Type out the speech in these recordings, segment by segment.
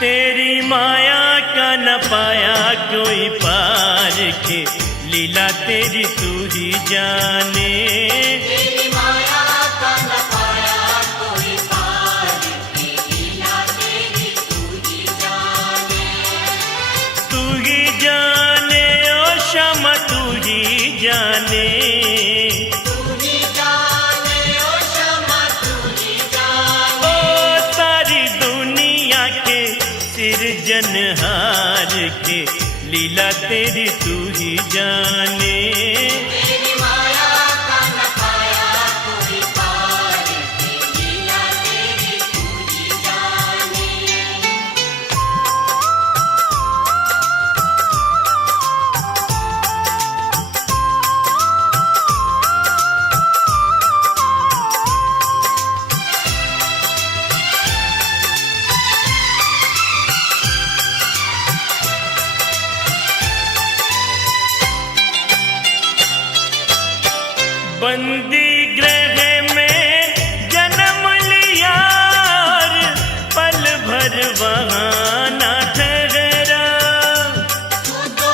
तेरी माया का न पाया कोई पार के, लीला तेरी तू ही जाने। तेरी माया का न पाया कोई पार के, लीला तेरी तू ही जाने। तू ही जाने ओ क्षमा तू ही जाने। तू ही जाने ओ क्षमा तू ही जाने। ओ सारी दुनिया के सिरजनहार के, लीला तेरी तू ही जाने। तेरी माया का न पाया कोई पार के, लीला तेरी तू ही जाने। बंदी गृह में जन्म लिया और पल भर वहाँ न ठहरा। तू तो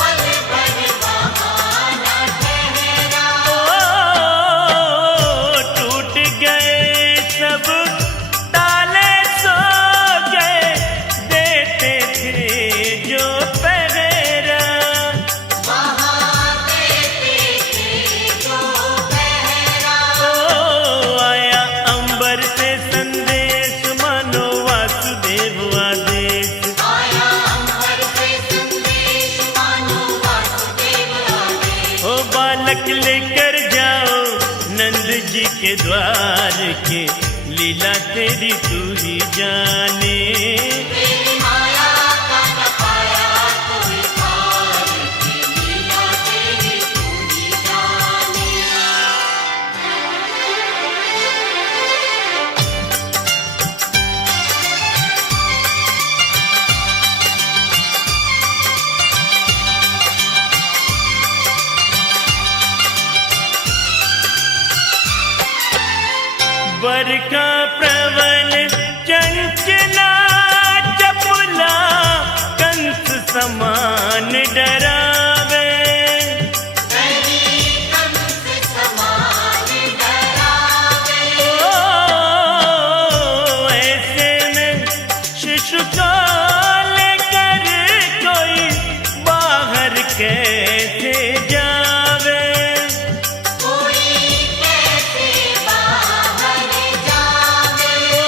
पल भर वहाँ न ठहरा। ओ टूट गए सब ताले सो गए, देते थे जो पहरा। वहाँ देते थे जो पहरा। ओ आया अंबर से संदेश मानो वासुदेव आदेश। आया अंबर से संदेश मानो वासुदेव आदेश। ओ बालक लेकर जाओ नंद जी के द्वार के, लीला तेरी तू ही जाने। तेरी माया का न पाया कोई पार के, लीला तेरी तू ही जाने। बरखा प्रबल चंचला चपला, कंस समान डरावे। नहीं कंस समान डरावे। ओ ऐसे में शिशु को लेकर कोई बाहर कैसे जावे। कोई कैसे बाहर जावे। ओ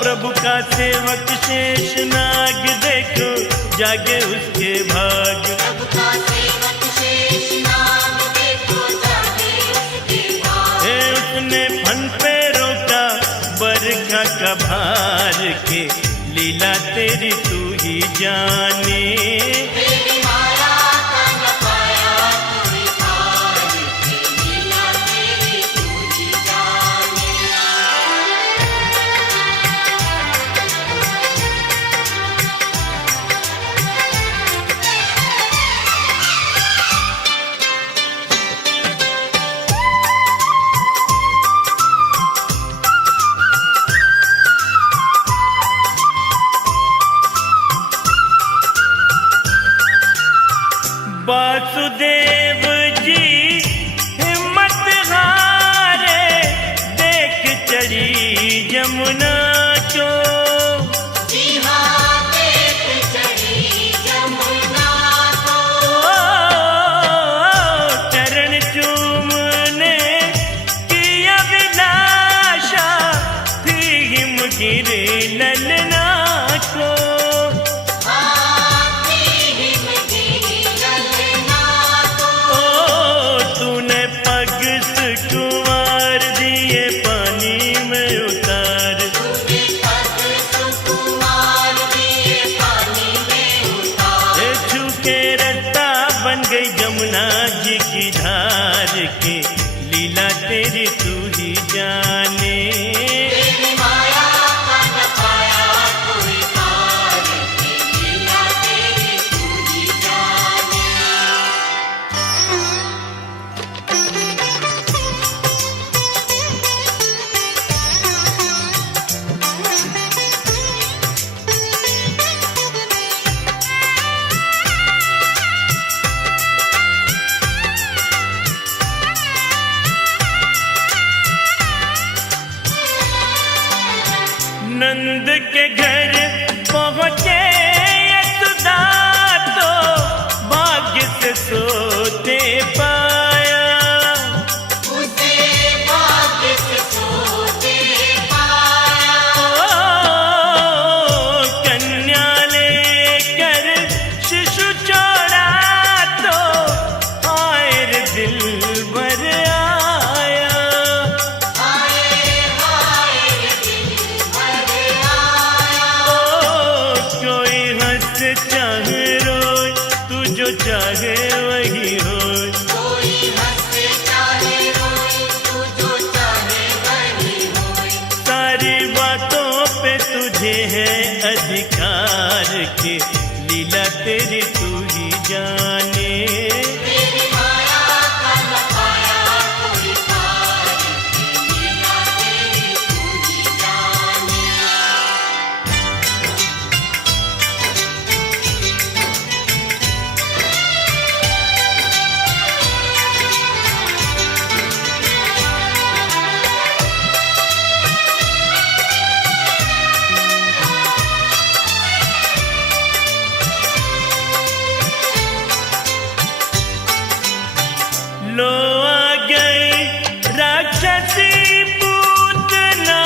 प्रभु का सेवक शेष नाग देखो जागे उसके भाग। प्रभु का सेवक शेष नाग देखो जागे उसके भाग। हे उसने फन पे रोका बरखा का भार के, लीला तेरी तू ही जाने। तेरी माया का न पाया कोई पार के, लीला तेरी तू ही जाने। वासुदेव जी हिम्मत हारे, देख चढ़ी जमुना को। जी हाँ देख चढ़ी जमुना को। ओ चरण चूमने की अभिलाषा थी हिमगिरी ललना को। हाथी हिमगिरी ललना को। ओ तूने पग सुकुमार दिए पानी में उतार। तूने पग सुकुमार दिए पानी में उतार। हे छूके रास्ता बन गई जमुना जी की धार के, लीला तेरी तू ही जाने। तेरी माया का न पाया कोई पार के, लीला तेरी तू ही जाने। नंद के घर पहुँचे यशोदा तो भाग्य से सोते पाया। उसे भाग्य से सोते पाया। कन्या लेकर शिशु छोड़ा तो आए रे दिल भर आया। कोई हंस चाहे रोए तू जो चाहे वही होए। कोई हंसे चाहे रोए तू जो चाहे वही होए। सारी बातों पे तुझे है अधिकार के लीला तेरी तू ही जाने। तेरी माया का न पाया कोई पार की लीला तेरी तू ही जाने। लो आ गई राक्षसी पूतना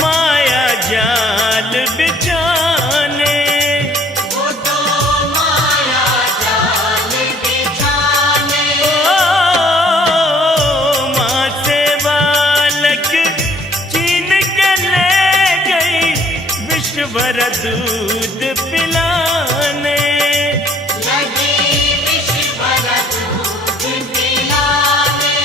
माया जाल बिछाने। वो तो माया जाल बिछाने। माँ से बालक छीन के ले गई विष भरा दूध पिलाने। लगी विष भरा दूध पिलाने।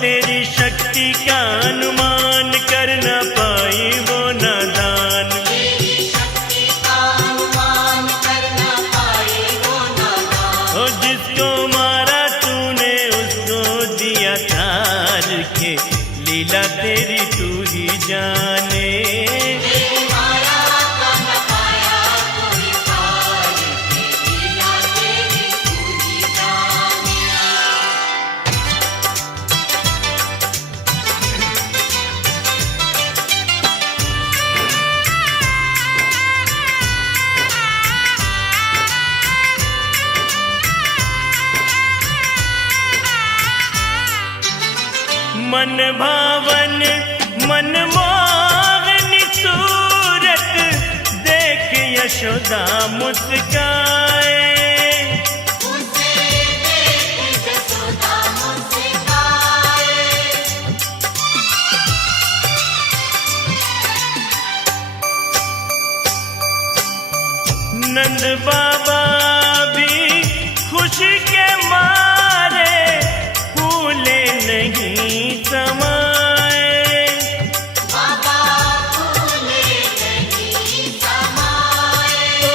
तेरी शक्ति का अनुमान कर न पाई वो नादान। तेरी शक्ति का अनुमान कर न पाए वो नादान। ओ जिसको मारा तूने उसको दिया तार के लीला तेरी तू ही जाने। तेरी माया का न पाया कोई पार की लीला तेरी तू ही जाने। मन भावन मन मोहनी सूरत देख यशोदा मुस्काए। उसे देख यशोदा मुस्काए। नंद बाबा भी खुशी के मारे फूले नहीं समाए। बाबा फूले नहीं समाए। ओ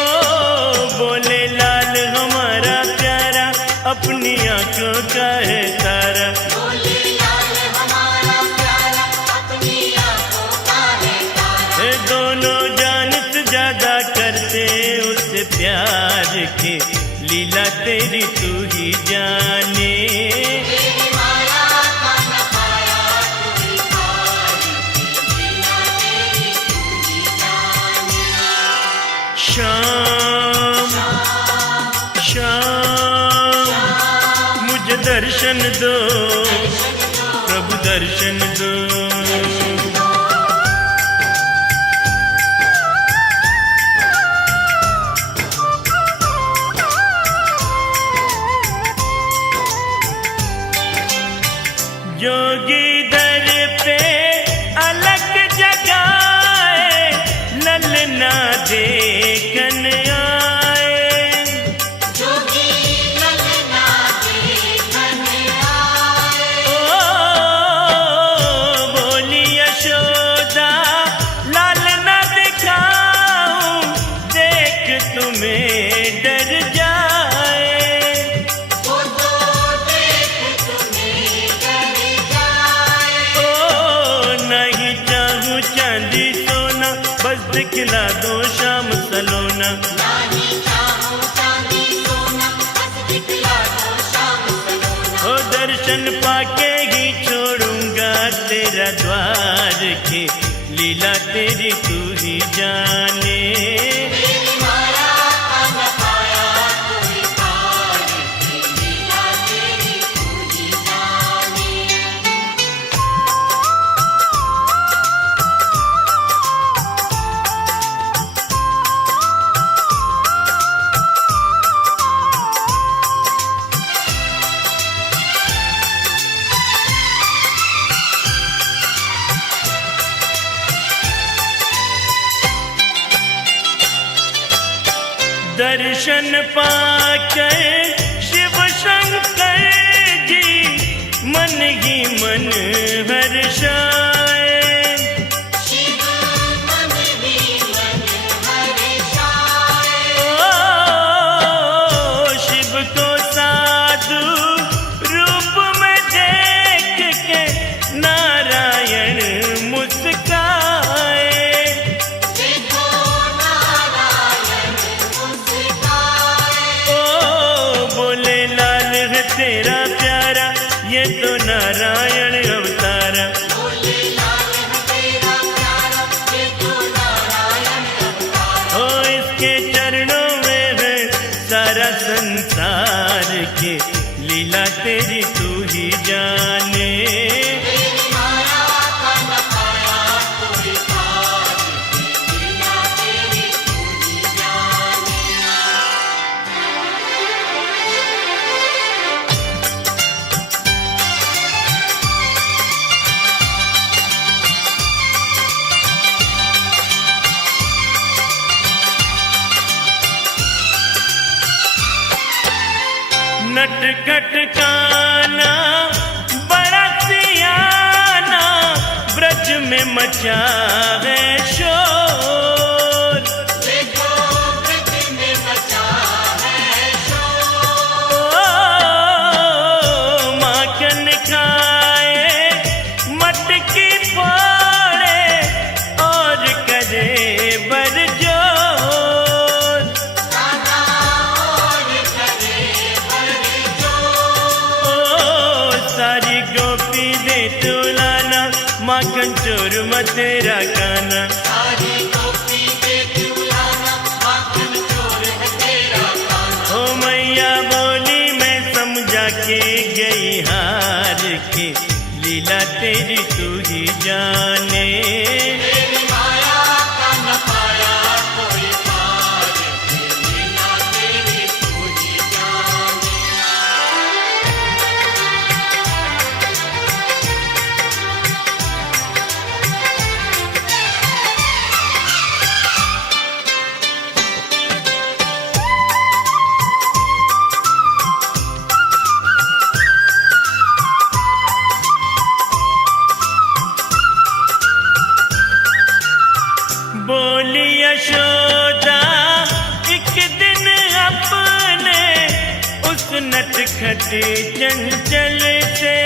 बोले लाल हमारा प्यारा अपनी आंखों का है तारा। बोले लाल हमारा प्यारा अपनी आंखों का है तारा। ये दोनों जानत ज्यादा करते उससे प्यार के लीला तेरी तू ही जाने। तेरी माया का न पाया कोई पार की लीला तेरी तू ही जाने। शाम शाम मुझे दर्शन दो प्रभु दर्शन दो। जोगी दर पे अलग जगाए ललना देखन आए। जोगी ललना देखन आए। ओ बोली यशोदा लाल न दिखाऊं देख तुम्हें डर जाए। वो तो देख तुम्हें डर जाए। ओ नहीं चाहूं चांदी सोना बस दिखला दो शाम सलोना। नहीं चाहूं चांदी सोना बस दिखला दो शाम सलोना। ओ दर्शन पाके ही छोड़ूंगा तेरा द्वार के लीला तेरी तू ही जाने। तेरी माया का न पाया कोई पार की लीला तेरी तू ही जाने। दर्शन पाकर शिव शंकर जी मन ही मन हर्षाए। शिव मन ही मन हर्षाए। ओ शिव को साधु रूप में देख के नारायण मुस्काए। देखो नारायण मुस्काए। ओ बोले लाल है तेरा प्यारा, ये तो नारायण अवतारा। बोले लाल है तेरा प्यारा, ये तो नारायण अवतार। ओ इसके चरणों में है सारा संसार के, लीला तेरी तू ही जाने। तेरी माया का न पाया कोई पार की लीला तेरी तू ही जाने। नटखट काना बड़ा सियाना, ब्रज में मचा है शोर। देखो ब्रज में मचा है शोर। ओ माखन खाए मटकी फोड़े और करे बरजोर। गाना और करे बरजोर। ओ सारी गोपी दे तुलाना, माखन चोर मथेरा गाना। सारी गोपी दे तुलाना, माखन चोर है तेरा गाना। ओ मैया बोली मैं समझा के गई हार के, लीला तेरी तू ही जाने। तेरी माया का न पाया कोई पार की लीला तेरी तू ही जाने। बोली यशोदा एक दिन अपने उस नटखट चंचल से।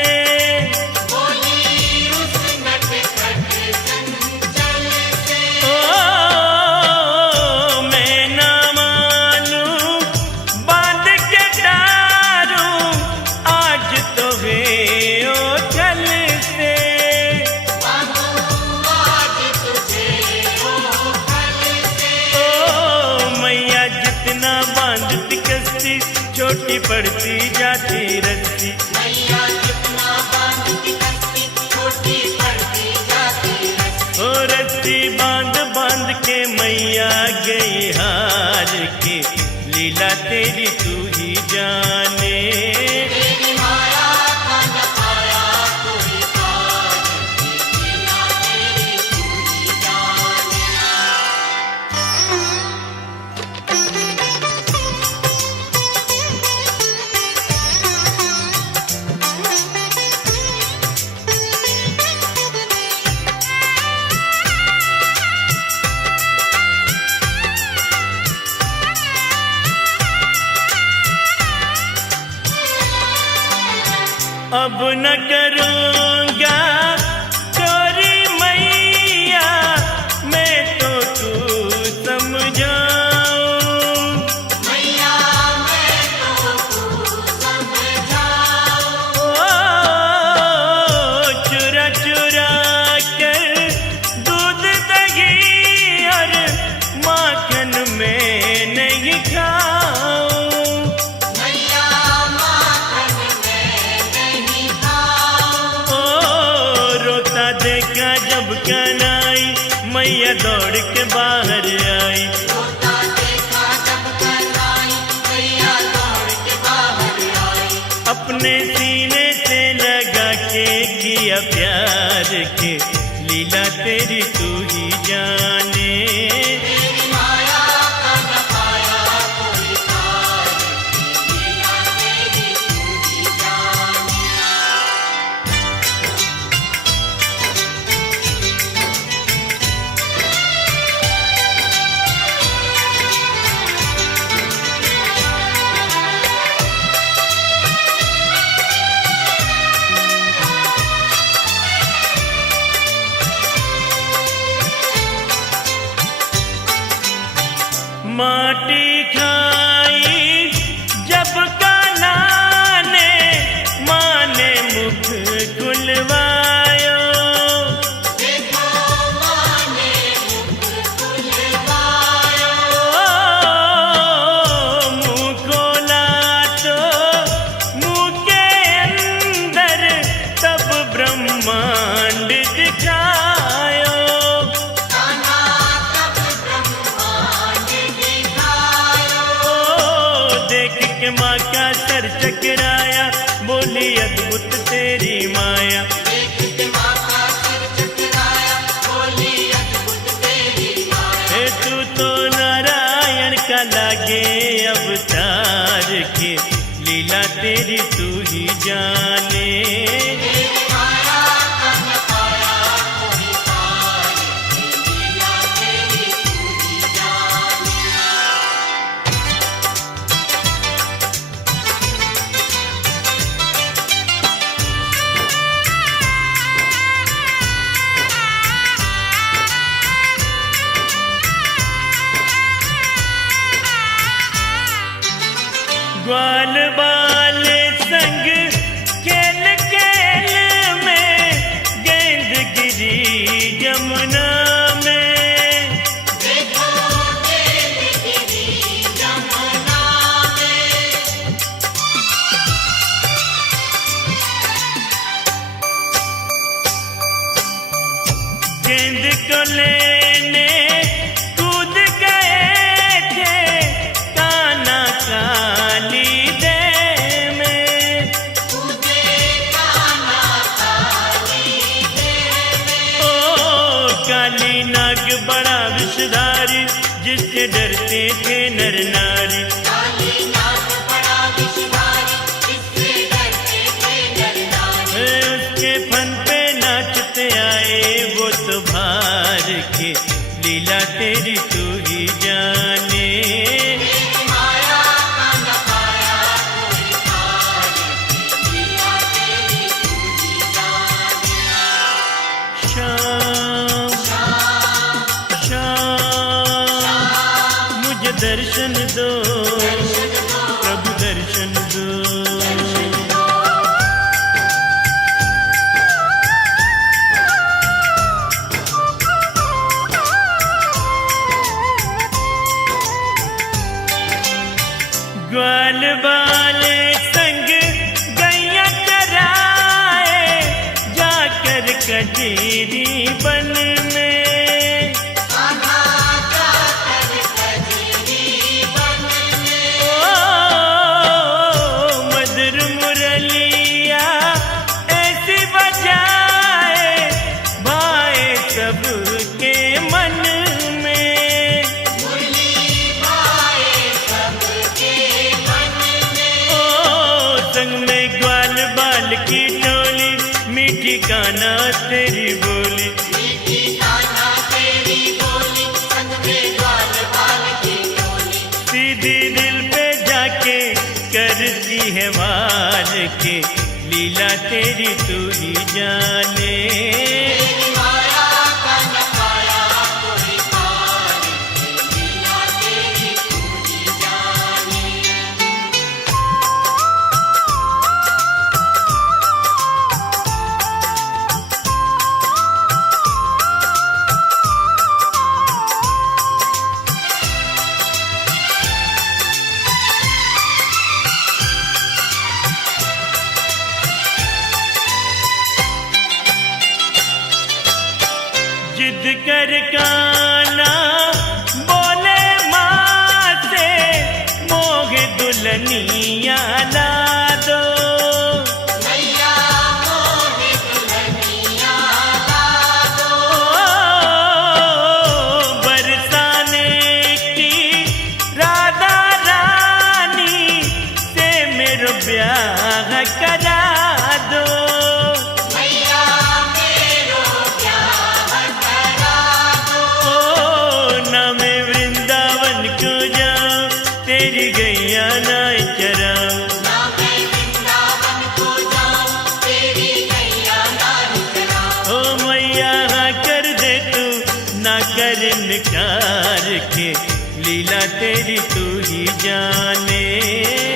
बोली उस नटखट चंचल से। ओ मैं ना मानूं बांध के डारूं, आज तो वे ओझल से। बांधू आज तुझे ओ फल से। ओ मैया जितना बांधती कस्ती, छोटी पड़ती जाती रस्सी। मैया जितना बांधती कस्ती, छोटी पड़ती जाती रस्सी। ओ रस्सी बांध बांध के मैया गई हार के, लीला तेरी तू ही जाने। तेरी माया का न पाया कोई पार की लीला तेरी तू ही जाने। अब न करूँगा चोरी मैया, मैं तो तू समझाऊं। मैया मैं तो तू समझाऊं। ओ चुरा चुरा कर दूध मैया दौड़ के बाहर आई। रोता देखा जब घर आई, मैया दौड़ के बाहर आई। अपने सीने से लगा के किया प्यार के, लीला तेरी तू ही जाने। तेरी माया का न पाया कोई पार, लीला तेरी तू ही जाने। माटी खाई जब कान्हा ने, माँ ने मुख खुलवायो। देखो माँ ने मुख खुलवायो। मुँह खोला तो मुँह के अंदर तब ब्रह्मांड दिखायो। कान्हा तब ब्रह्मांड दिखायो। देख के माँ का सर चकराया, बोली अद्भुत तेरी माया। देख के माँ का सिर चकराया, बोली अद्भुत तेरी माया। हे तू तो नारायण का लागे अवतार के, लीला तेरी तू ही जाने। तेरी माया का न पाया कोई पार, लीला तेरी तू ही जाने। ग्वाल बाले संग खेल खेल में, गेंद गिरी जमुना में। देखो गेंद गिरी जमुना में। गेंद को लेने कूद गए थे, कान्हा काली दे में। तुझे कान्हा काली दे में। ओ काली नाग बड़ा विषधारी, जिससे डरते थे नर नारी। काली नाग बड़ा विषधारी, जिससे डरते थे नर नारी। उसके फन पे नाचते आए वो तो भार के, लीला तेरी तू ही जाने। तेरी माया का न पाया कोई पार, लीला तेरी तू ही जाने। शाम शाम शाम मुझे दर्शन दो, दर्शन दो, प्रभु दर्शन दो। दर्शन दो। ग्वाल बाले संग गैया चराए, जाकर कजरी बन में। कान्हा जाकर कजरी बन में। ओ मधुर मुरलिया ऐसी बजाए, भाए सबके मन में। मुरली भाए सबके मन में। ओ संग में ग्वाल बाल की टोली, मीठी कान्हा तेरी बोली। मीठी कान्हा तेरी बोली, संग में ग्वाल बाल की टोली। सीधी दिल पे जाके करती है वार के, लीला तेरी तू ही जाने। तेरी माया का न पाया कोई पार, लीला तेरी तू ही जाने। जिद कर काना बोले माँ से मोह दुल्हनिया ला दो। मैया मोहे दुल्हनिया ला दो। बरसाने की राधा रानी से मेरो ब्याह करा दो। मैया मेरो ब्याह करा दो। ना मैं वृंदावन को जाऊं तेरी गैया ना चराऊं। ना मैं वृंदावन को जाऊं तेरी गैया नारी चराऊं। ओ मैया हाँ कर दे तू ना कर इनकार के लीला तेरी तू ही जाने।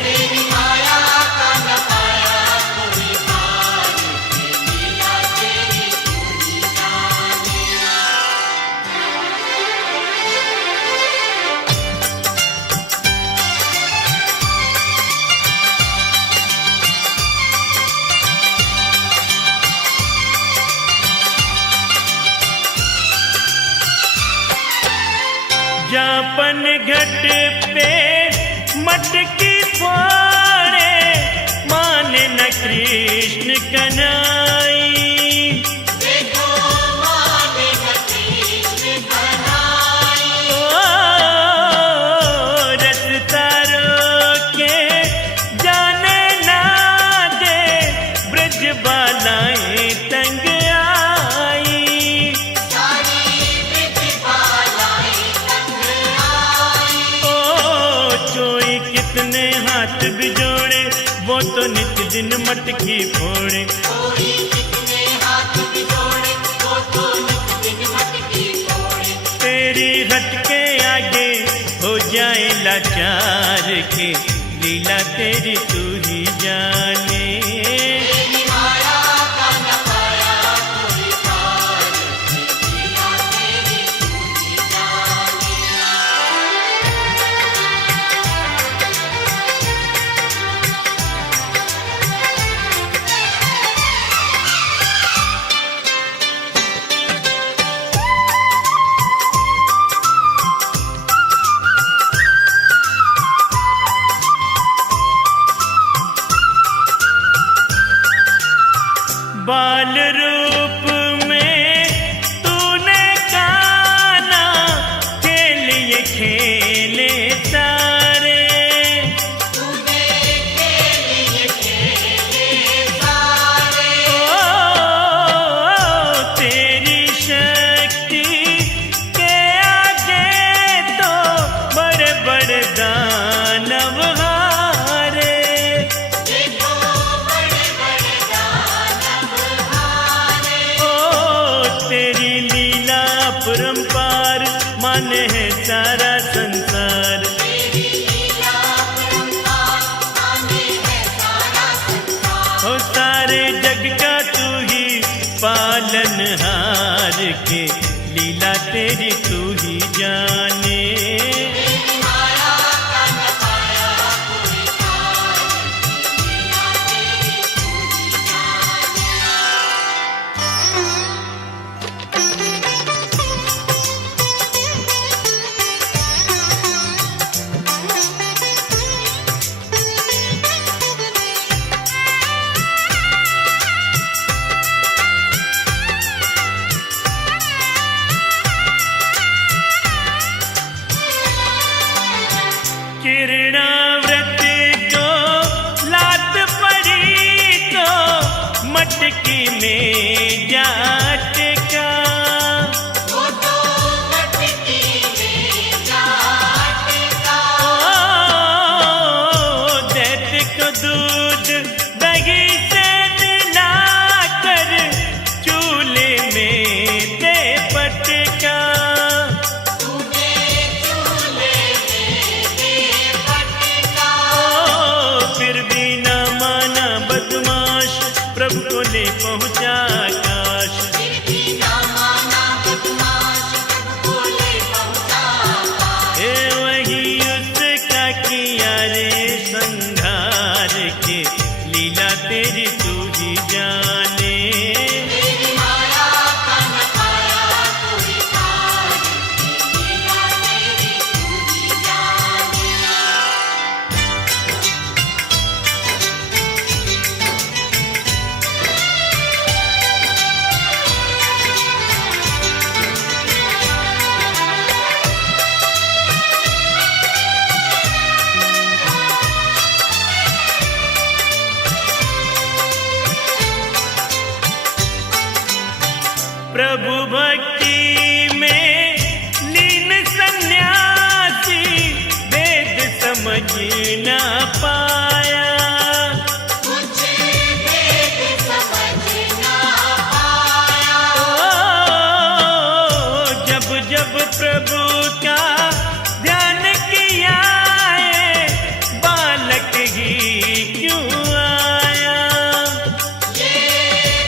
तेरी माया का न पाया कोई पार के लीला तेरी तू ही जाने। जापन घट पे मटकी फोड़े माने न कृष्ण कन्हई। देखो माने न कृष्ण कन्हई। ओ रसता रोके जाने ना दे ब्रज बालाएं तंग आई। सारी ब्रज बालाएं तंग आई। ओ कोई कितने हाथ बिजोड़े वो तो नित दिन मटकी फोड़े। कोई कितने हाथ बिजोड़े वो तो नित दिन मटकी फोड़े। तेरी हट के आगे हो जाए लाचार के लीला तेरी तू ही जाने। तेरी माया का न पाया कोई पार के लीला तेरी तू ही जाने। बाल रूप में तूने काना के लिए खेले सारे। तूने के लिए खेले सारे। ओ तेरी शक्ति के आगे तो बड़े बड़े दानव हारे। देखो बड़े बड़े दानव हारे। ओ तेरी लीला परंपार माने है सारा संसार। तेरी लीला परंपार माने है सारा संसार। ओ सारे जग का तू ही पालनहार के लीला तेरी तू ही जाने। तेरी माया का न पाया कोई पार के लीला तेरी तू ही जाने। किरणाव्रत को लात पड़ी तो मटकी में जाट का। वो तो मटकी में जाट का। ओ दैत्य को दूध दही से मिलाकर चूल्हे में दे पटका। तूने चूल्हे में दे पटका। ओ फिर भी न माना बदमाश प्रभु को ले पहुंचा काश। फिर भी ना माना बदमाश प्रभु को ले पहुंचा काश। हे वही उसका किया रे संघार के लीला तेरी तू ही जाने। तेरी माया का न पाया कोई प्रभु भक्ति में लीन सन्यासी वेद समझ न पाया। कुछ वेद समझ ना पाया। जब जब प्रभु का ध्यान किया है, बालक ही क्यों आया। ये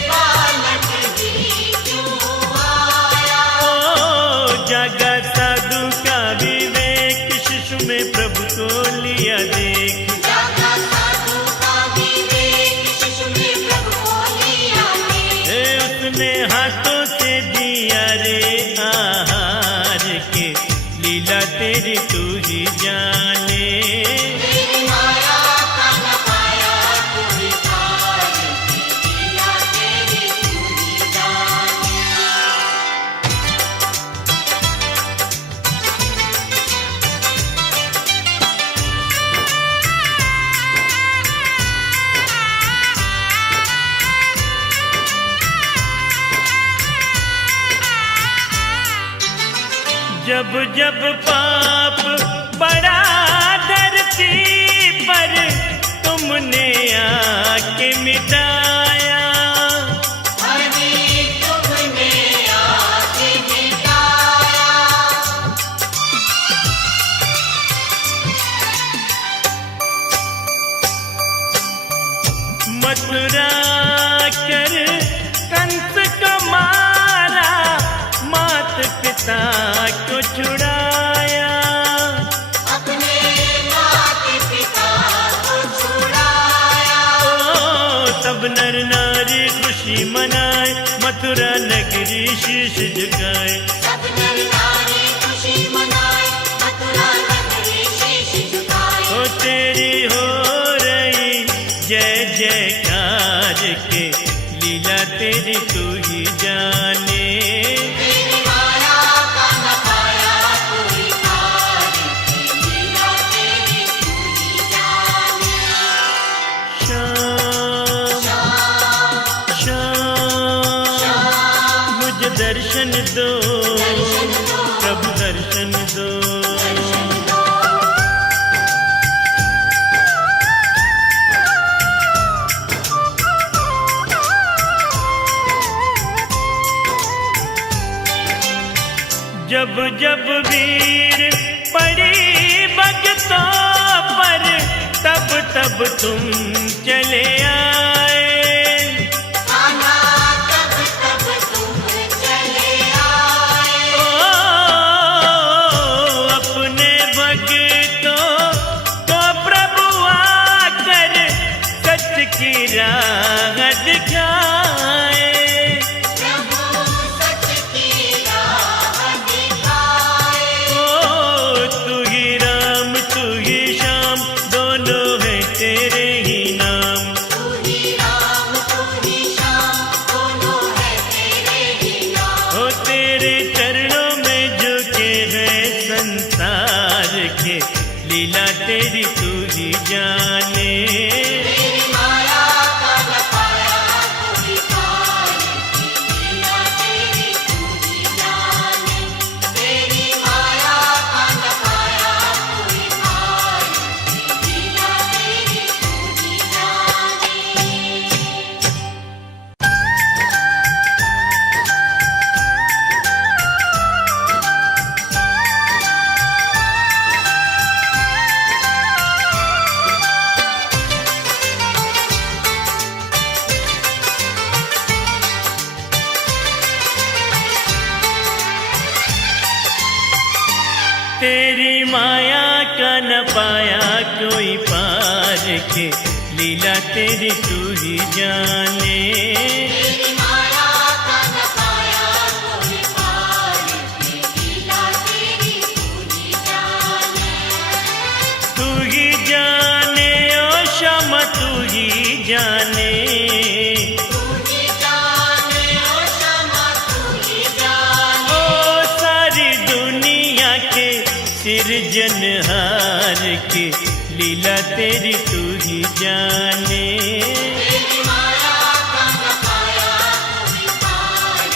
बालक ही क्यों आया। जागा साधु का विवेक, शिशु में प्रभु को लिया देख। जागा साधु का विवेक, शिशु में प्रभु को लिया देख। उसने हाथों से दिया रे आहार के, लीला तेरी तू ही जाने। तेरी माया का न पाया कोई पार, लीला तेरी तू ही जाने। जब जब पाप बड़ा धरती पर, तुमने आके मिटाया। हरि तुमने आके मिटाया। मथुरा कर कंस को मारा, मात पिता को छुड़ाया। अपने माता पिता को छुड़ाया। सब नर नारी खुशी मनाए, मथुरा नगरी शीश झुकाए। सब नर नारी खुशी मनाए, मथुरा नगरी शीश झुकाए। तेरी हो रही जय जयकार के, लीला तेरी तू ही जाने। तेरी माया का न पाया कोई पार, लीला तेरी तू ही जाने। श्याम श्याम मुझे दर्शन दो, दर्शन दो, प्रभु दर्शन दो। दर्शन दो। जब जब वीर पड़ी भक्तों पर, तब तब तुम चले आए। कान्हा तब तब तुम चले आए। अपने भक्तों को प्रभु आकर सच की राह दिखाए। प्रभु सच की राह दिखाए। तू ही राम तू ही श्याम, दोनों है तेरे ही नाम। तू ही राम तू ही श्याम, दोनों है तेरे ही नाम। तेरे चरणों में झुके हैं संसार के, लीला तेरी तू ही जाने। तेरी माया का न पाया कोई पार, लीला तेरी तू ही जाने। तेरी माया का न पाया कोई पार, लीला तेरी तू ही जाने। तेरी माया का न पाया कोई पार के, लीला तेरी तू ही जाने। तेरी माया का न पाया कोई पार, लीला तेरी तू ही जाने। तू ही जाने ओ श्यामा तू ही जाने। तू ही जाने ओ श्यामा तू ही जाने। ओ सारी दुनिया के सिरजनहार के, लीला तेरी तू ही जाने। तेरी माया का न पाया कोई पार,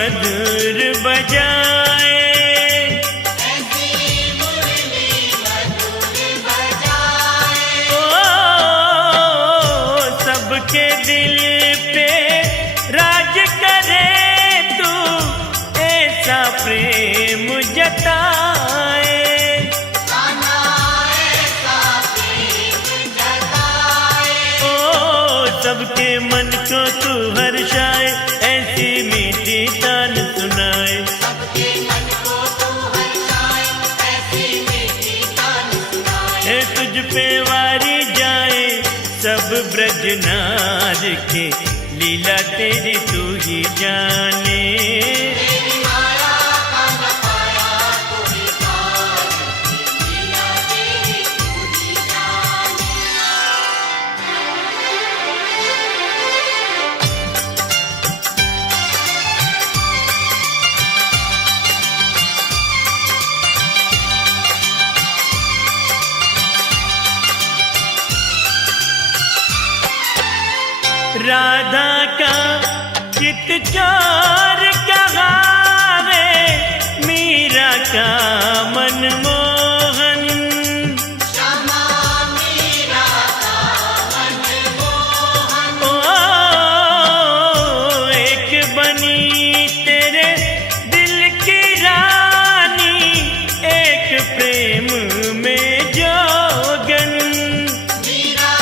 मधुर बजाए, ऐसी मुरली मधुर बजाए। ओ सबके दिल पे राज करे तू, ऐसा प्रेम जताए। गाना ऐसा प्रेम जताए। ओ सबके मन को तू हर्षाए, ऐसी मीठी तान सुनाए। सबके मन को तू हर्षाए, ऐसी मीठी तान सुनाए। है तुझ पे वारी जाए सब ब्रज नार के, लीला तेरी तू ही जाने। तेरी माया का न पाया कोई पार, लीला तेरी तू ही जाने। राधा का चित चोर कहावे, मीरा का मनमोहन। श्यामा मीरा का मनमोहन। ओ एक बनी तेरे दिल की रानी, एक प्रेम में जोगन। मीरा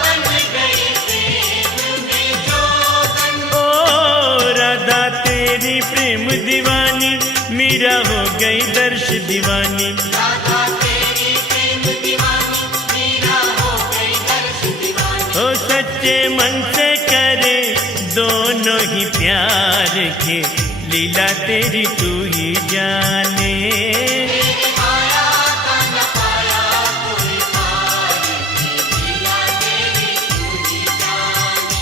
बन गई प्रेम में जोगन। ओ राधा तेरी प्रेम दीवानी, मीरा हो गई दर्श दीवानी। राधा तेरी प्रेम दीवानी, मीरा हो गई दर्श दीवानी। ओ सच्चे मन से करे दोनों ही प्यार के, लीला तेरी तू ही जाने। तेरी माया का न पाया कोई पार, लीला तेरी तू ही जाने।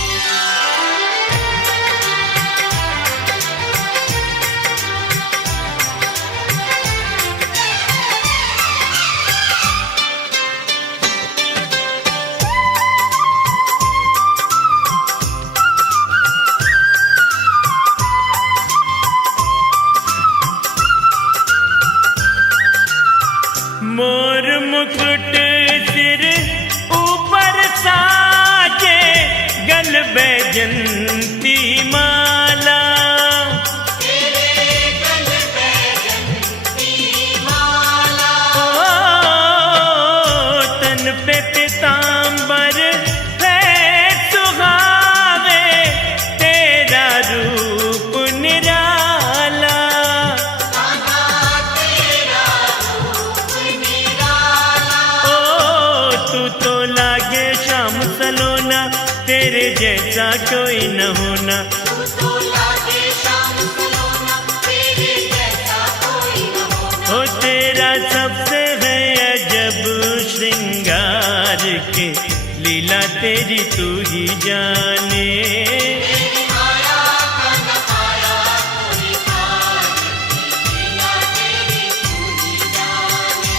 मोर मुकुट सिर ऊपर साजे, गल बैजंती माला। तेरे गल बैजंती माला। ओ तन पे पीतांबर है सुहावे, तेरा रूप निराला। गाना तेरा रूप निराला। ओ तू तो लागे शाम सलोना, तेरे जैसा कोई न होना। तू तो लागे शाम सलोना, तेरे जैसा कोई न होना। ओ तेरा सबसे है अजब श्रृंगार के, लीला तेरी तू ही जाने। तेरी माया का न पाया कोई पार, लीला तेरी तू ही जाने।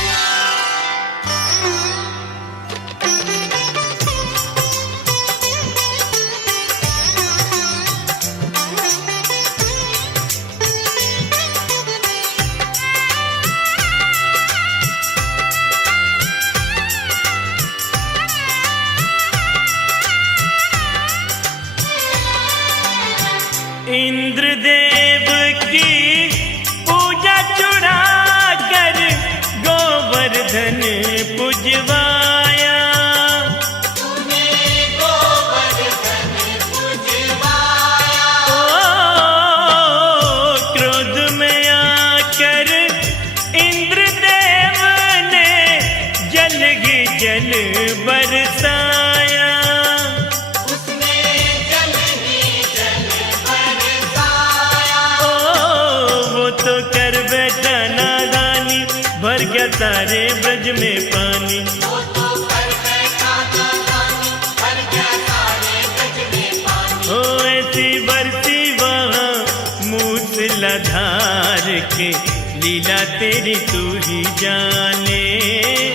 इंद्रदेव की पूजा चुरा कर, गोवर्धन पुजवाया। तूने गोवर्धन पुजवाया। ओ क्रोध में आकर इंद्रदेव ने जल ही जल बरसाया। उसने जल ही जल बरसाया। ओ वो तो कर बैठा नादानी, भर गया सारे ब्रज में पानी। वो तो कर बैठा नादानी, भर गया सारे ब्रज में पानी। ओ ऐसी बरसी वहाँ मूसलाधार के, लीला तेरी तू ही जाने।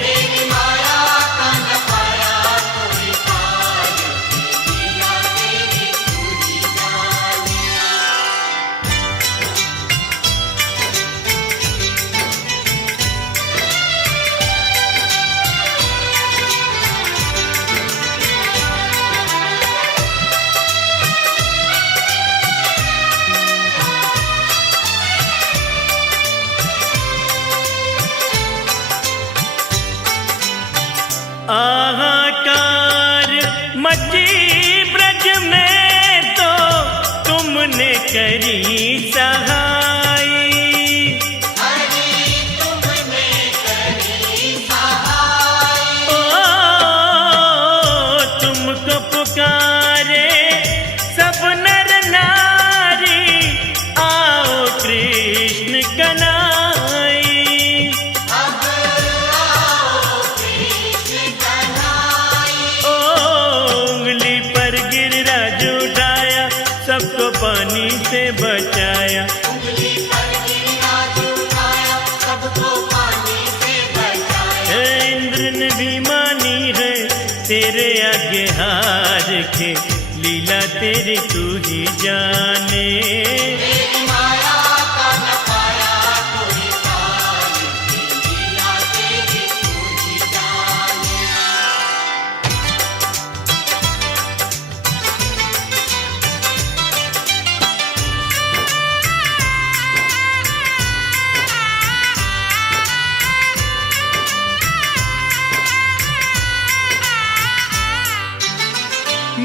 तेरी माया का न पाया कोई पार, लीला तेरी तू ही जाने। मची ब्रज में तो तुमने करी सहाय। ओ तुमको पुकारे सब नर नारी, आओ कृष्ण कन्हैया। सबको पानी से बचाया, इंद्र ने भी मानी है तेरे आगे हार के, लीला तेरी तू ही जाने।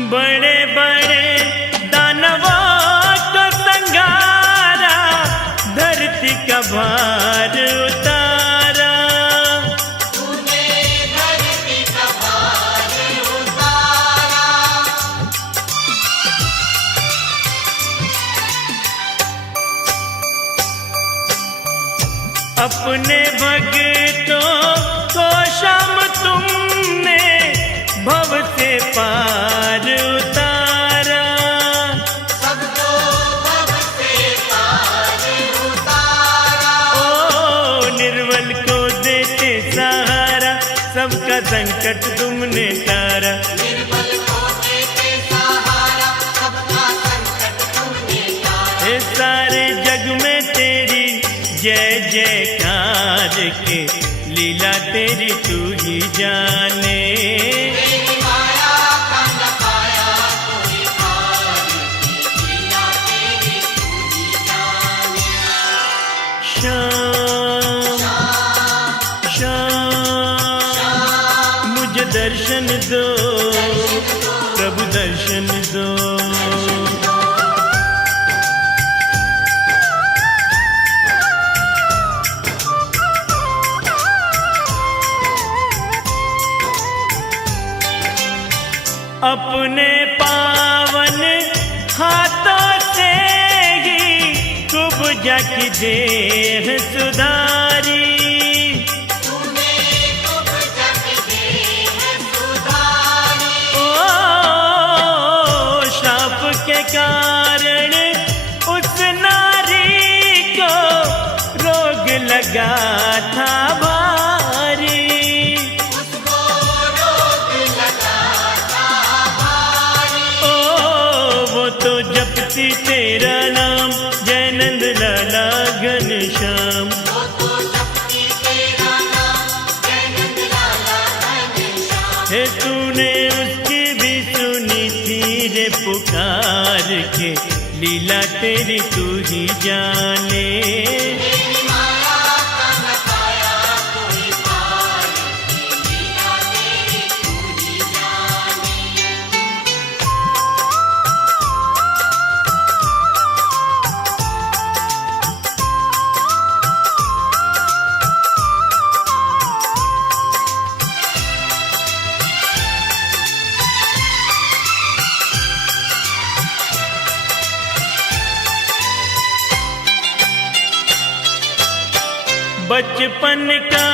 बड़े बड़े दानवों को संगारा, धरती का भार उतारा। तूने धरती का भार उतारा। अपने भक्तों को शाम तुमने भव से पार उतारा। सबको भव से पार उतारा। ओ निर्बल को देते सहारा, सबका संकट तुमने टारा। निर्बल को देते सहारा, सबका संकट तुमने टारा। हे सारे जग में तेरी जय जयकार के, लीला तेरी तू ही जाने। मुझे दर्शन दो प्रभु, दर्शन दो। अपने पावन हाथों से ही कुब्जा की देह सुधारी। के कारण उस नारी को रोग लगा था भारी। उसको रोग लगा था भारी। ओ वो तो जपती तेरा नाम, जयनंद लाला घनश्याम। वो तो जपती तेरा नाम, जयनंद लाला घनश्याम। हे तूने उसकी भी सुनी थी रे पुकार के, लीला तेरी तू ही जाने। बचपन का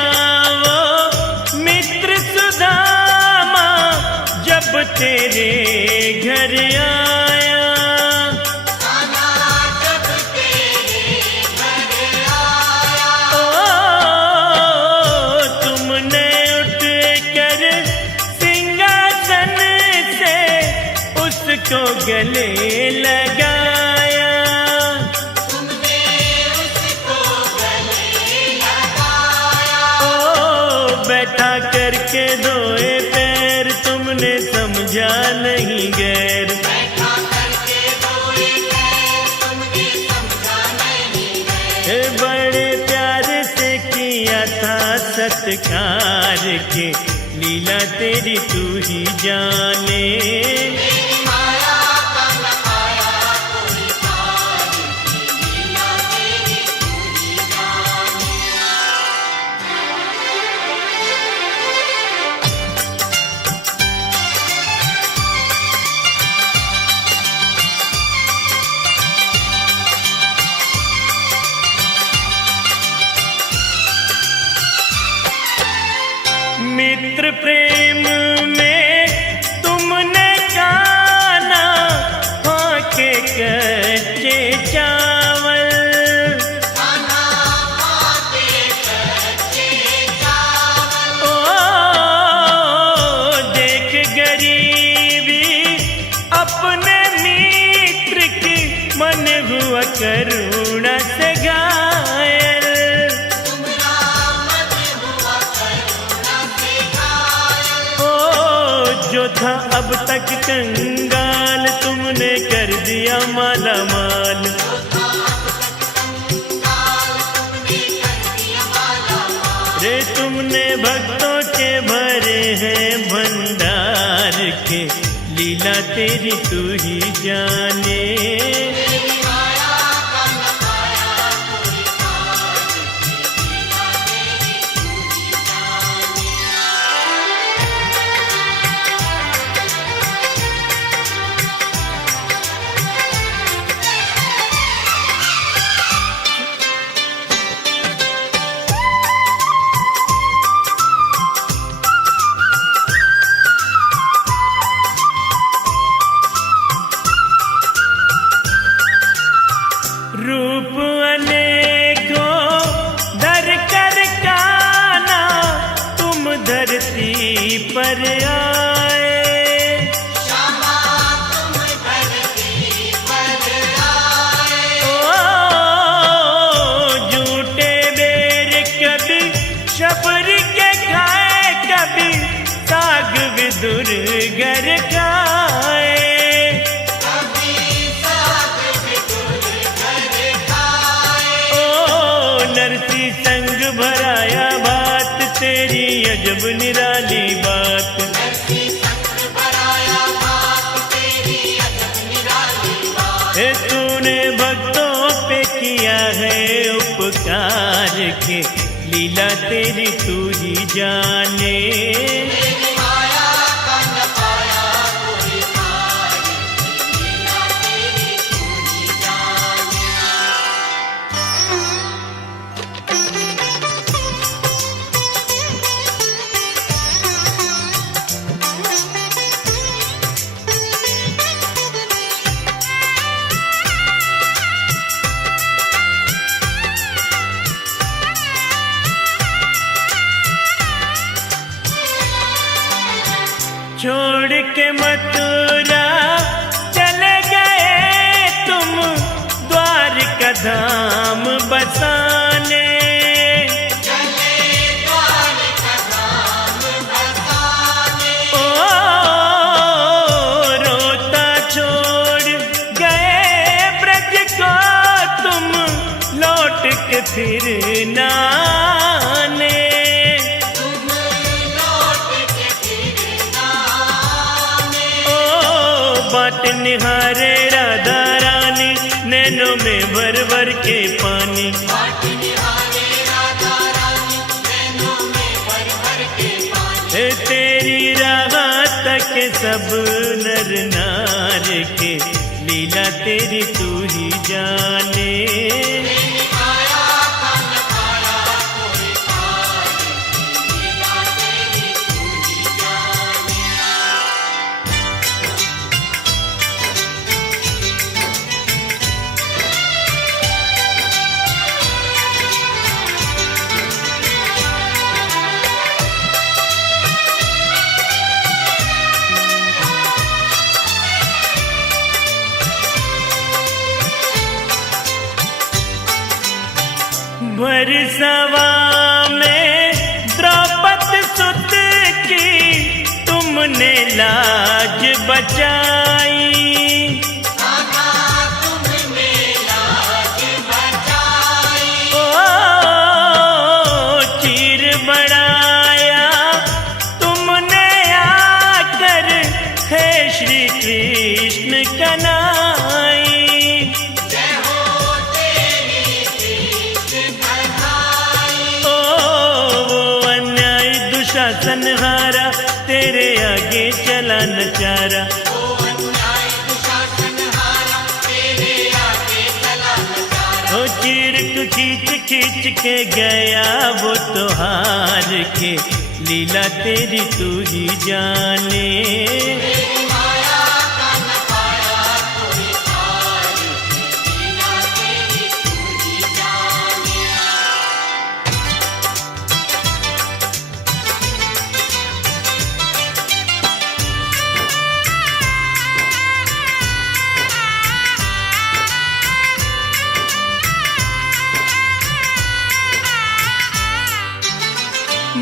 वो मित्र सुदामा जब तेरे घर आया। जब तेरे घर आया। ओ तुमने उठ कर सिंहासन से उसको गले लगाया। बैठा करके धोए पैर, तुमने समझा नहीं गैर। बैठा करके धोए पैर, तुमने समझा नहीं गैर। बड़े प्यार से किया था सत्कार के, लीला तेरी तू ही जाने। अपने मित्र की मन हुआ करुणा से घायल। तुम राम हुआ करुणा से घायल। ओ जो था अब तक कंगाल, तुमने कर दिया माला माल। रे तुमने भक्तों के भरे हैं भंडार के, लीला तेरी तू ही जाने। रूप अनेकों धर कर काना, तुम धरती पर आए। क्षमा तुम धरती पर आए। ओ झूठे बेर कभी शबर के खाए, कभी साग विदुर घर खाए। नरसी संग भराया बात, तेरी अजब निराली बात। नरसी संग भराया बात, तेरी अजब निराली बात। हे तूने भक्तों पे किया है उपकार के, लीला तेरी तू ही जाने। तेरी माया का न पाया कोई पार, लीला तेरी तू ही जाने। छोड़ के मथुरा चले गए तुम, द्वारका धाम बसाने। चले द्वारका धाम बसाने। ओ रोता छोड़ गए ब्रज को तुम, लौट के फिर ना आने। तुम लौट के फिर ना आने। ओ बाट निहारे राधा रानी, नैनों में भर भर के पानी। बाट निहारे राधा रानी, नैनों में भर भर के पानी। हे तेरी राह तक सब नर नार के, लीला तेरी तू ही जाने। तेरी माया का न पाया कोई पार, लीला तेरी तू ही जाने। भरसवा में द्रौपदी सुत की, तुमने लाज बचाई। कान्हा तुमने लाज बचाई। ओ चीर बढ़ाया तुमने आकर, हे श्री कृष्ण कन्हई। जय हो तेरी कृष्ण कन्हई। ओ वो अन्याय दुशासन हारा, तेरे आगे चला न चारा। ओ अन्याय दुशासन हारा, तेरे आगे चला न चारा। ओ चीर तू खींच खींच के गया वो तो हार के, लीला तेरी तू ही जाने। तेरी माया का न पाया कोई पार, लीला तेरी तू ही जाने।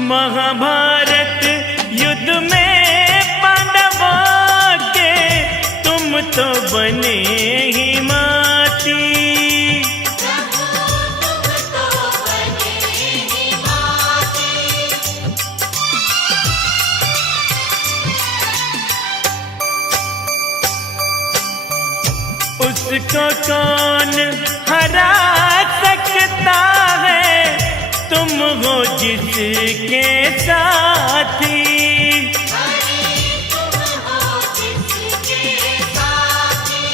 महाभारत युद्ध में पांडवों के तुम तो बने ही माती। उसको कौन हरा सकता है, तुम हो जिसके साथी।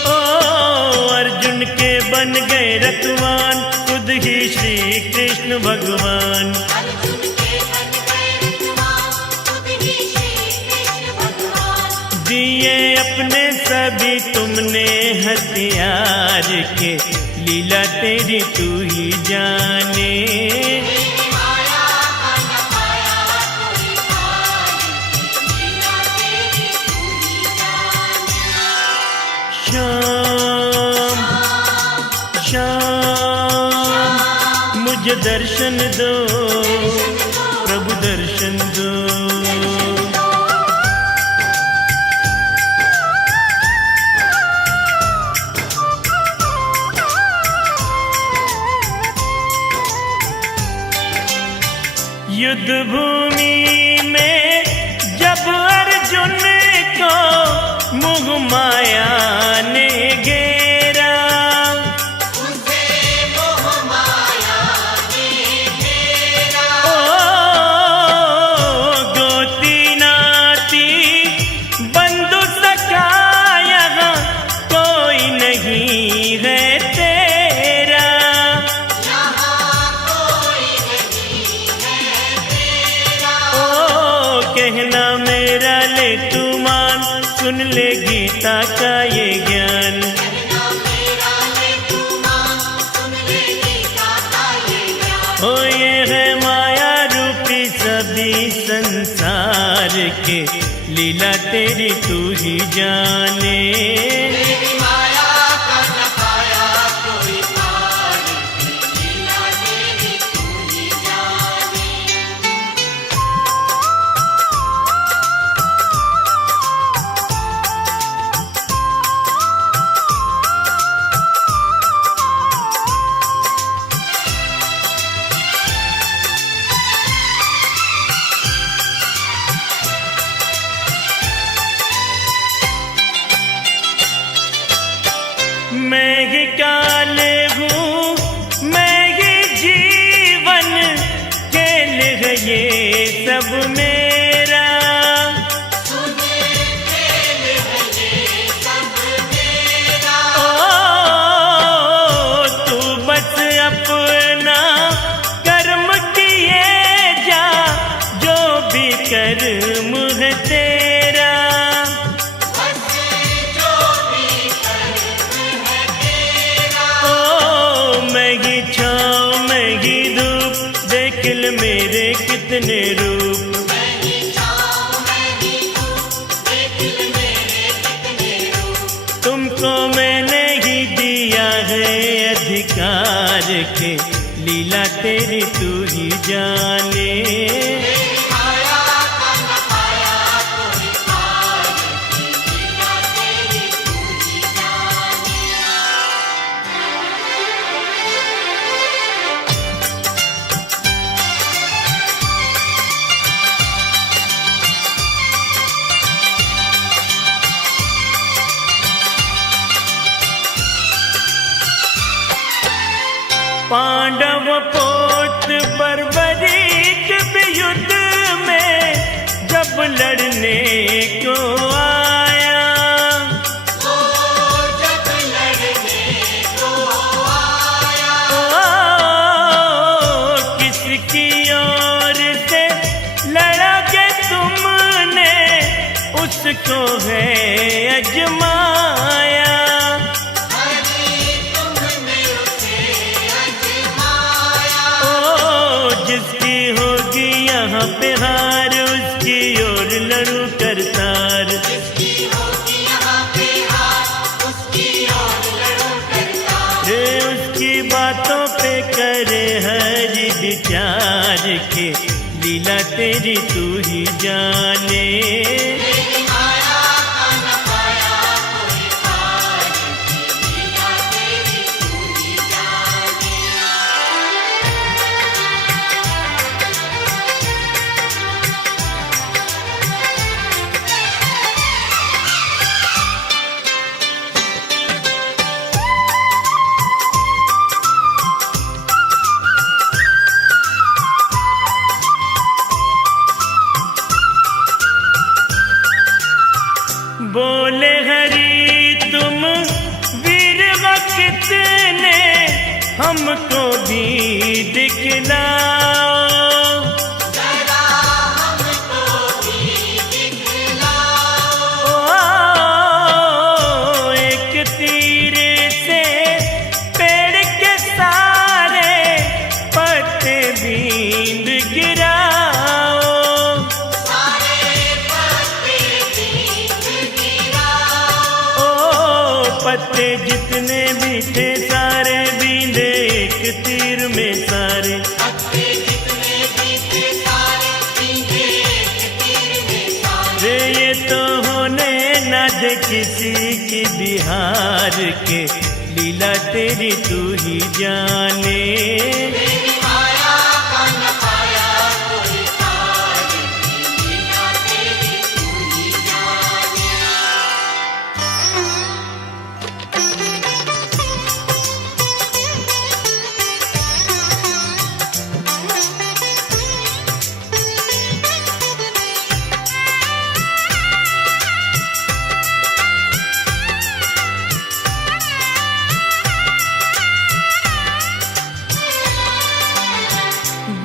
ओ अर्जुन के बन गए रतवान, खुद ही श्री कृष्ण भगवान। दिए अपने सभी तुमने हथियार के, लीला तेरी तू ही जाने। श्याम श्याम मुझे दर्शन दो, प्रभु दर्शन दो। युद्ध भूमि में जब अर्जुन को मोह माया ने घेरा, ओ गोती नाती बंधु सखा यहाँ कोई नहीं है तेरा। कहना मेरा ले तू मान, सुन ले गीता का ये ज्ञान। ओ ये है माया रूपी सभी संसार के, लीला तेरी तू ही जाने। मैं ही काल हूँ, मैं ही जीवन, खेल है ये सब मेरा। ओ तू बस अपना कर्म किए जा, जो भी कर्म है तेरा। मेरे कितने रूप, तुमको मैंने ही दिया है अधिकार के, लीला तेरी तू ही जाने। पांडव पोत बर्बरीक भी युद्ध में जब लड़ने को आया, किसकी ओर से लड़ोगे तुमने, उसको है अजमाया। जिसकी होगी यहाँ पे हार, उसकी ओर लड़ू करतार। उसकी बातों पे करे हर विचार के, लीला तेरी तू ही जाने। तेरी माया का न पाया कोई पार की लीला तेरी तू ही जाने। बोले हरि तुम वीर वक्त ने हमको भी दिखलाओ। जरा हमको भी दिखलाओ। ओ, एक तीर से पेड़ के सारे पत्ते बींद गिराओ। सारे पत्ते बींद गिराओ। ओ, पत्ते जितने भी थे सारे बींदे एक तीर में सारे। पत्ते जितने भी थे सारे बींदे एक तीर में सारे। रे ये तो होने न दे किसी की बिहार के, लीला तेरी तू ही जाने। तेरी माया का न पाया कोई पार की लीला तेरी तू ही जाने।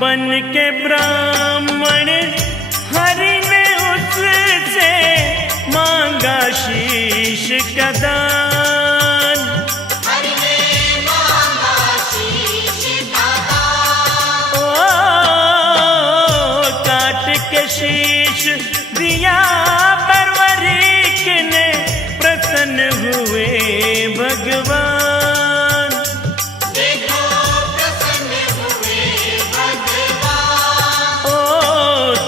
बन के ब्राह्मण हरि ने उससे मांगा शीश का दान। हरि ने मांगा शीश का दान। ओ, काट के शीश दिया परवरिक ने, प्रसन्न हुए भगवान। देखो प्रसन्न हुए भगवान। ओ,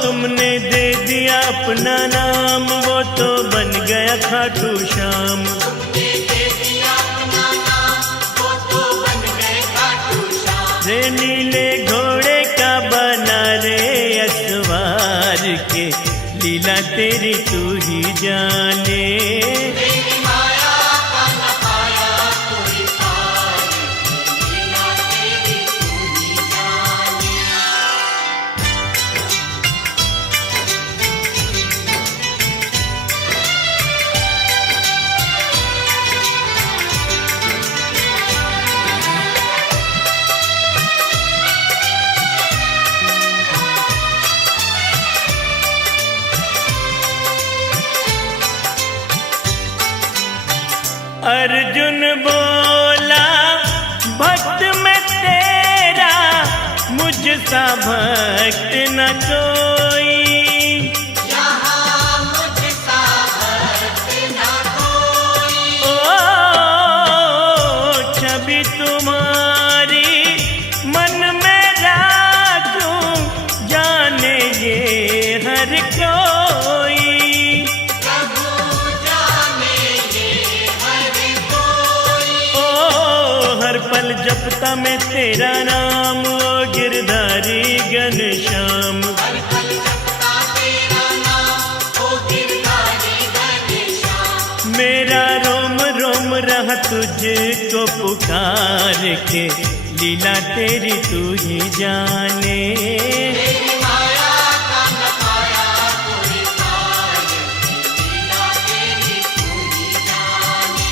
तुमने दे दिया अपना नाम, वो तो बन गया खाटू श्याम। तुमने दे दिया अपना नाम, वो तो बन गए खाटू श्याम। रे नीले घोड़े का बना रे असवार के, लीला तेरी तू ही जाने। तेरी माया का न पाया कोई पार की लीला तेरी तू ही जाने। अर्जुन बोला भक्त में तेरा, मुझसा भक्त न कोई। यहाँ मुझसा भक्त न कोई। ओ, छवि तुम्हारी मन में राखूं, जाने ये हर कोई। प्रभु जाने ये हर कोई। ओ, हर पल जपता मैं तेरा नाम, ओ गिरधारी घनश्याम। हर पल जपता तेरा नाम, ओ गिरधारी घनश्याम। मेरा रोम रोम रहा तुझको पुकार के, लीला तेरी तू ही जाने। तेरी माया का न पाया कोई पार की लीला तेरी तू ही जाने।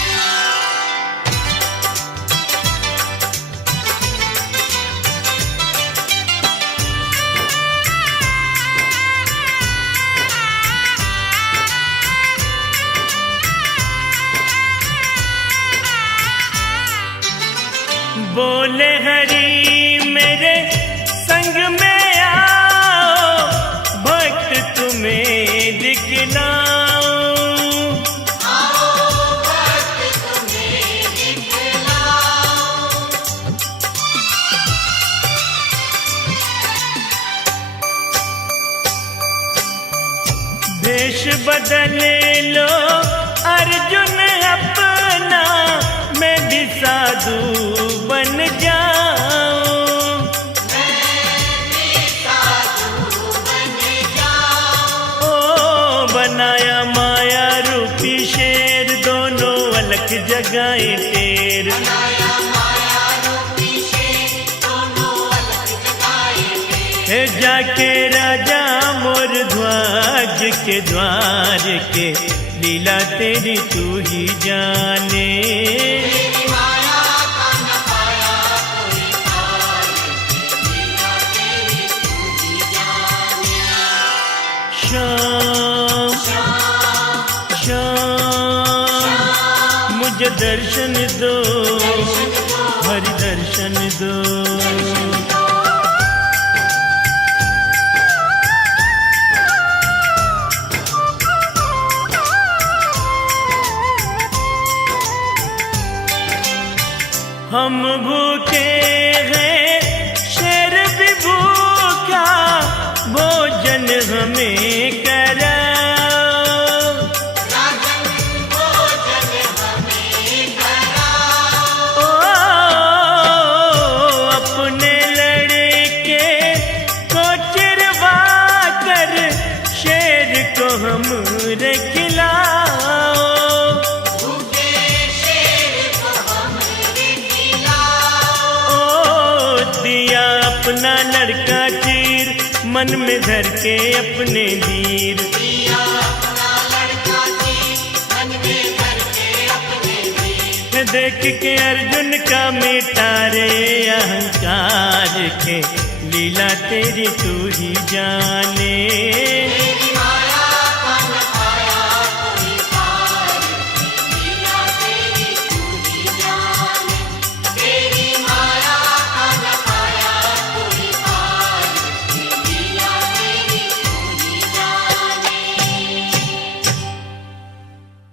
बोले हरि मेरे संग में आओ, भक्त तुम्हें दिखलाऊं। आओ भक्त तुम्हें दिखलाऊं। वेश बदल लो अर्जुन अपना, मैं भी साधु बन जाऊं। ओ बनाया माया रूपी शेर, दोनों अलग जगाए टेर। है जाके राजा मोर ध्वज के द्वार के, लीला तेरी तू ही जाने। श्याम श्याम मुझे दर्शन दो, हरि दर्शन दो। हम भूखे हैं शेर भी भूखा, भोजन हमें कराओ। ओ अपने लड़के को चिरवा कर, शेर को हमरे खिलाओ। दिया अपना लड़का चीर, मन में धर के अपने वीर। देख के अर्जुन का मिटारे अहंकार के, लीला तेरी तू ही जाने।